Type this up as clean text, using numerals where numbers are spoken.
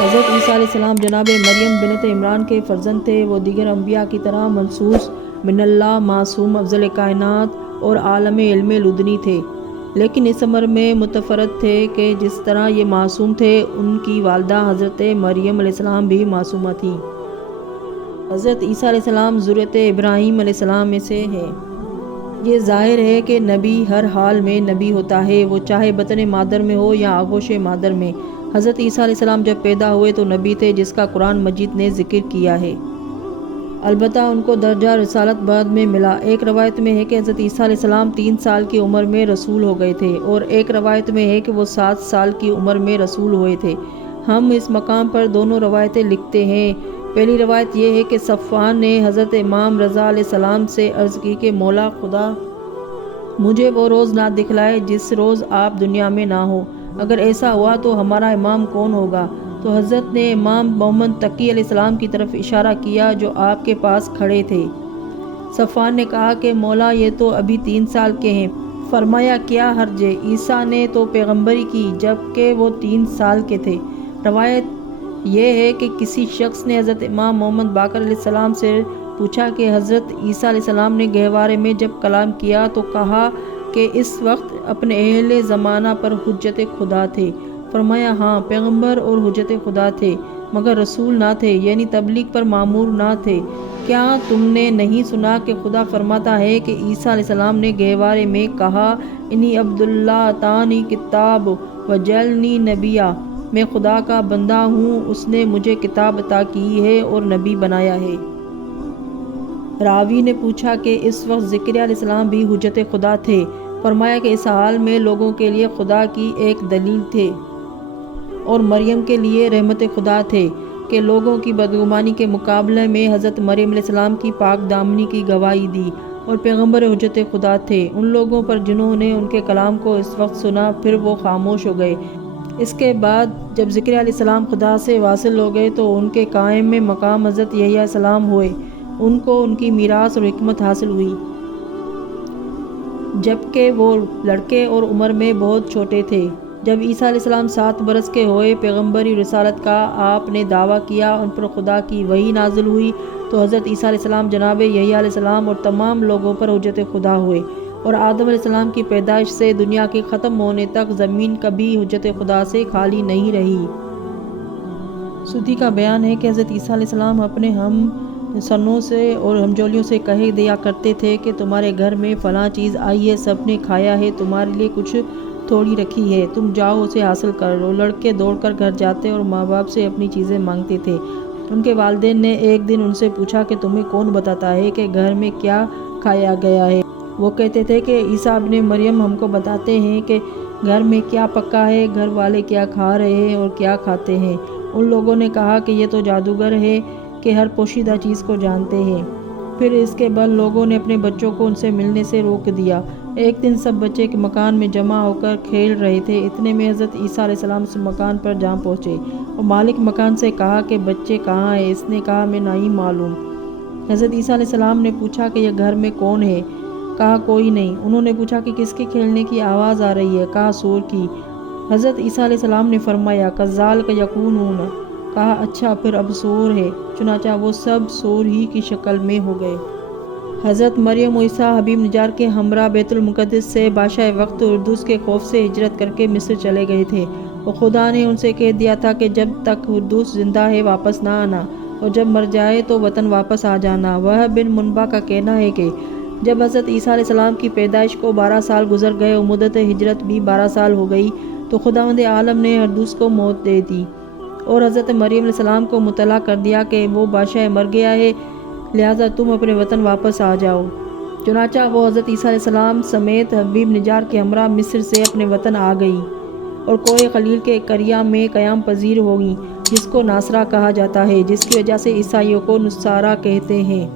حضرت عیسیٰ علیہ السلام جناب مریم بنت عمران کے فرزند تھے۔ وہ دیگر انبیاء کی طرح منصوص من اللہ، معصوم، افضل کائنات اور عالم علم لدنی تھے، لیکن اس امر میں متفرد تھے کہ جس طرح یہ معصوم تھے، ان کی والدہ حضرت مریم علیہ السلام بھی معصومہ تھیں۔ حضرت عیسیٰ علیہ السلام ذریت ابراہیم علیہ السلام میں سے ہیں۔ یہ ظاہر ہے کہ نبی ہر حال میں نبی ہوتا ہے، وہ چاہے بطن مادر میں ہو یا آغوش مادر میں۔ حضرت عیسیٰ علیہ السلام جب پیدا ہوئے تو نبی تھے، جس کا قرآن مجید نے ذکر کیا ہے۔ البتہ ان کو درجہ رسالت بعد میں ملا۔ ایک روایت میں ہے کہ حضرت عیسیٰ علیہ السلام 3 سال کی عمر میں رسول ہو گئے تھے، اور ایک روایت میں ہے کہ وہ 7 سال کی عمر میں رسول ہوئے تھے۔ ہم اس مقام پر دونوں روایتیں لکھتے ہیں۔ پہلی روایت یہ ہے کہ صفوان نے حضرت امام رضا علیہ السلام سے عرض کی کہ مولا خدا، مجھے وہ روز نہ دکھلائے جس روز آپ دنیا میں نہ ہو۔ اگر ایسا ہوا تو ہمارا امام کون ہوگا؟ تو حضرت نے امام محمد تقی علیہ السلام کی طرف اشارہ کیا جو آپ کے پاس کھڑے تھے۔ صفوان نے کہا کہ مولا، یہ تو ابھی 3 سال کے ہیں۔ فرمایا کیا حرج ہے، عیسیٰ نے تو پیغمبری کی جبکہ وہ 3 سال کے تھے۔ روایت یہ ہے کہ کسی شخص نے حضرت امام محمد باقر علیہ السلام سے پوچھا کہ حضرت عیسیٰ علیہ السلام نے گہوارے میں جب کلام کیا تو کہا کہ اس وقت اپنے اہل زمانہ پر حجت خدا تھے۔ فرمایا ہاں، پیغمبر اور حجت خدا تھے، مگر رسول نہ تھے، یعنی تبلیغ پر مامور نہ تھے۔ کیا تم نے نہیں سنا کہ خدا فرماتا ہے کہ عیسیٰ علیہ السلام نے گہوارے میں کہا انی عبداللہ آتانی کتاب وجعلنی نبیّا، میں خدا کا بندہ ہوں، اس نے مجھے کتاب عطا کی ہے اور نبی بنایا ہے۔ راوی نے پوچھا کہ اس وقت زکریا علیہ السلام بھی حجت خدا تھے؟ فرمایا کہ اس حال میں لوگوں کے لیے خدا کی ایک دلیل تھے، اور مریم کے لیے رحمت خدا تھے کہ لوگوں کی بدگمانی کے مقابلے میں حضرت مریم علیہ السلام کی پاک دامنی کی گواہی دی، اور پیغمبر حجت خدا تھے ان لوگوں پر جنہوں نے ان کے کلام کو اس وقت سنا، پھر وہ خاموش ہو گئے۔ اس کے بعد جب زکریا علیہ السلام خدا سے واصل ہو گئے تو ان کے قائم میں مقام حضرت یحییٰ علیہ السلام ہوئے، ان کو ان کی میراث اور حکمت حاصل ہوئی، جبکہ وہ لڑکے اور عمر میں بہت چھوٹے تھے۔ جب عیسیٰ علیہ السلام 7 برس کے ہوئے، پیغمبری رسالت کا آپ نے دعویٰ کیا، ان پر خدا کی وحی نازل ہوئی، تو حضرت عیسیٰ علیہ السلام جناب یحییٰ علیہ السلام اور تمام لوگوں پر حجت خدا ہوئے، اور آدم علیہ السلام کی پیدائش سے دنیا کے ختم ہونے تک زمین کبھی حجت خدا سے خالی نہیں رہی۔ سودی کا بیان ہے کہ حضرت عیسیٰ علیہ السلام اپنے ہم سنوں سے اور ہمجولیوں سے کہہ دیا کرتے تھے کہ تمہارے گھر میں فلاں چیز آئی ہے، سب نے کھایا ہے، تمہارے لیے کچھ تھوڑی رکھی ہے، تم جاؤ اسے حاصل کر لو۔ لڑکے دوڑ کر گھر جاتے اور ماں باپ سے اپنی چیزیں مانگتے تھے۔ ان کے والدین نے ایک دن ان سے پوچھا کہ تمہیں کون بتاتا ہے کہ گھر میں کیا کھایا گیا ہے؟ وہ کہتے تھے کہ عیسیٰ ابن مریم ہم کو بتاتے ہیں کہ گھر میں کیا پکا ہے، گھر والے کیا کھا رہے ہیں اور کیا کھاتے ہیں۔ ان لوگوں نے کہا کہ یہ تو جادوگر ہے کہ ہر پوشیدہ چیز کو جانتے ہیں۔ پھر اس کے بعد لوگوں نے اپنے بچوں کو ان سے ملنے سے روک دیا۔ ایک دن سب بچے ایک مکان میں جمع ہو کر کھیل رہے تھے، اتنے میں حضرت عیسیٰ علیہ السلام اس مکان پر جا پہنچے، اور مالک مکان سے کہا کہ بچے کہاں ہیں؟ اس نے کہا میں نہیں معلوم۔ حضرت عیسیٰ علیہ السلام نے پوچھا کہ یہ گھر میں کون ہے؟ کہا کوئی نہیں۔ انہوں نے پوچھا کہ کس کے کھیلنے کی آواز آ رہی ہے؟ کہا سور کی۔ حضرت عیسیٰ علیہ السلام نے فرمایا کذالک یکونون، کہا اچھا پھر اب سور ہے، چنانچہ وہ سب سور ہی کی شکل میں ہو گئے۔ حضرت مریم و عیسیٰ حبیب نجار کے ہمراہ بیت المقدس سے بادشاہ وقت اردوس کے خوف سے ہجرت کر کے مصر چلے گئے تھے، اور خدا نے ان سے کہہ دیا تھا کہ جب تک اردوس زندہ ہے واپس نہ آنا، اور جب مر جائے تو وطن واپس آ جانا۔ وہب بن منبع کا کہنا ہے کہ جب حضرت عیسیٰ علیہ السلام کی پیدائش کو 12 سال گزر گئے اور مدت ہجرت بھی 12 سال ہو گئی تو خداوند عالم نے اردوس کو موت دے دی، اور حضرت مریم علیہ السلام کو مطلع کر دیا کہ وہ بادشاہ مر گیا ہے، لہٰذا تم اپنے وطن واپس آ جاؤ۔ چنانچہ وہ حضرت عیسیٰ علیہ السلام سمیت حبیب نجار کے ہمراہ مصر سے اپنے وطن آ گئی، اور کوہ خلیل کے قریہ میں قیام پذیر ہوگی، جس کو ناصرہ کہا جاتا ہے، جس کی وجہ سے عیسائیوں کو نصارہ کہتے ہیں۔